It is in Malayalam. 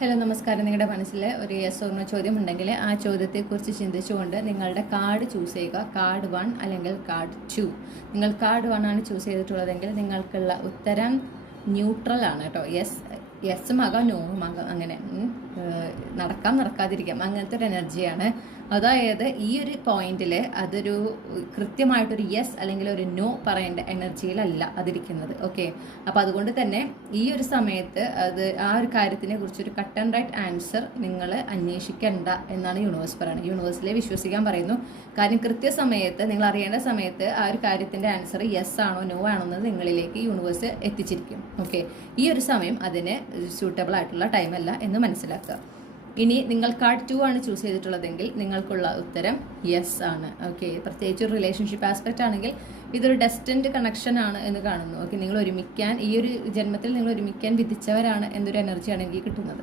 ഹലോ നമസ്കാരം. നിങ്ങളുടെ മനസ്സിൽ ഒരു യെസ് ഓർ നോ ചോദ്യം ഉണ്ടെങ്കിൽ ആ ചോദ്യത്തെക്കുറിച്ച് ചിന്തിച്ചുകൊണ്ട് നിങ്ങളുടെ കാർഡ് ചൂസ് ചെയ്യുക. കാർഡ് 1 അല്ലെങ്കിൽ കാർഡ് 2. നിങ്ങൾ കാർഡ് 1 ആണ് ചൂസ് ചെയ്തിട്ടുള്ളതെങ്കിൽ നിങ്ങൾക്കുള്ള ഉത്തരം ന്യൂട്രൽ ആണ് കേട്ടോ. യെസ്സും ആകാം നോവും ആകാം, അങ്ങനെ നടക്കാം നടക്കാതിരിക്കാം, അങ്ങനത്തെ ഒരു എനർജിയാണ്. അതായത് ഈ ഒരു പോയിന്റിൽ അതൊരു കൃത്യമായിട്ടൊരു യെസ് അല്ലെങ്കിൽ ഒരു നോ പറയേണ്ട എനർജിയിലല്ല അതിരിക്കുന്നത്. ഓക്കെ, അപ്പോൾ അതുകൊണ്ട് തന്നെ ഈ ഒരു സമയത്ത് ആ ഒരു കാര്യത്തിനെ കുറിച്ചൊരു കട്ട് ആൻഡ് റൈറ്റ് ആൻസർ നിങ്ങൾ അന്വേഷിക്കേണ്ട എന്നാണ് യൂണിവേഴ്സ് പറയുന്നത്. യൂണിവേഴ്സിലെ വിശ്വസിക്കാൻ പറയുന്നു. കാര്യം കൃത്യസമയത്ത് നിങ്ങൾ അറിയേണ്ട സമയത്ത് ആ ഒരു കാര്യത്തിൻ്റെ ആൻസർ യെസ് ആണോ നോ ആണോ എന്ന് നിങ്ങളിലേക്ക് യൂണിവേഴ്സ് എത്തിച്ചിരിക്കും. ഓക്കെ, ഈ ഒരു സമയം അതിന് സ്യൂട്ടബിൾ ആയിട്ടുള്ള ടൈമല്ല എന്ന് മനസ്സിലാക്കുക. ഇനി നിങ്ങൾ കാർഡ് 2 ആണ് ചൂസ് ചെയ്തിട്ടുള്ളതെങ്കിൽ നിങ്ങൾക്കുള്ള ഉത്തരം യെസ് ആണ്. ഓക്കെ, പ്രത്യേകിച്ച് ഒരു റിലേഷൻഷിപ്പ് ആസ്പെക്റ്റ് ആണെങ്കിൽ ഇതൊരു ഡെസ്റ്റിൻഡ് കണക്ഷൻ ആണ് എന്ന് കാണുന്നു. ഓക്കെ, നിങ്ങൾ ഒരുമിക്കാൻ ഈ ഒരു ജന്മത്തിൽ നിങ്ങൾ ഒരുമിക്കാൻ വിധിച്ചവരാണ് എന്നൊരു എനർജിയാണ് എനിക്ക് കിട്ടുന്നത്.